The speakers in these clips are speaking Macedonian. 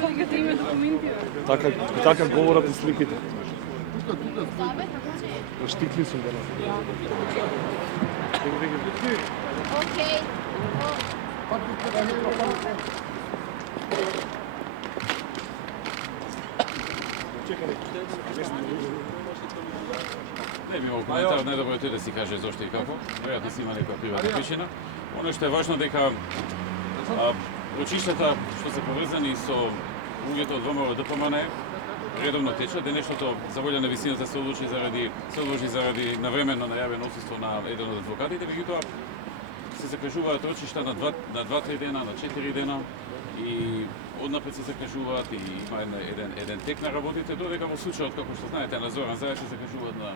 Сликате име документира. Така говорат и сликите. Штикли сум денес. Окей. Не би имал коментар, најдобро е тој да си каже зошто и како. Веројатно си има некоја приватна причина. Оно што е важно дека рочиштата што се поврзани со луѓето од ВМРО ДПМН редовно течат. Денешното за волја на висината се одлучи заради навременно најавено отсуство на еден од адвокатите, меѓутоа се закажуваат рочишта на 2-3 дена, на 4 дена и однапред се закажуваат и има еден тек на работите, додека во случајот, како што знаете, на Зоран Зајаc се закажуваат на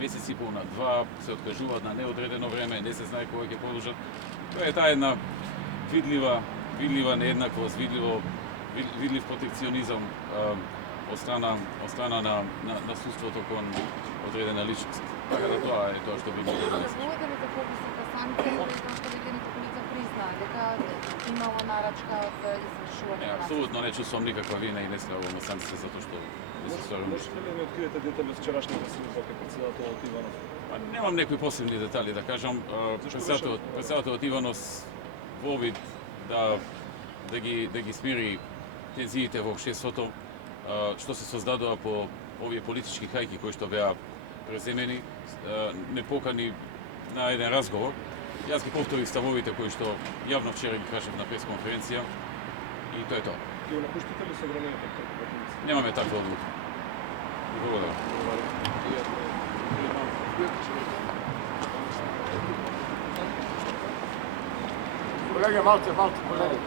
месец и пол, на 2, се откажуваат на неодредено време, не се знае кога ќе продолжат. Тоа е таа една видлива нееднаквост, видлив протекционизам од страна на судството кон одредена личност. Така да тоа е тоа што би могло да се. Разговарате ли за пописната санкција, поведените лица признаа дека имало нарачка за извршување на Апсолутно не чувствувам никаква вина и не ставувам на санкција затоа што не се сторил ништо. Можете ли да ми откриете детали од вчерашната служба кај председателот Иванов? Немам некои посебни детали да кажам. Председателот Иванов во обид да ги смири тензиите во општеството, што се создадоа по овие политички хајки кои што беа преземени, не покани на еден разговор. Јас ги повторих ставовите кои што јавно вчера ги кажав на пресконференција и тоа е тоа. Ги напуштите ли собранието? Немаме таква одлука. Благодарам. Колеги, малце, колеги.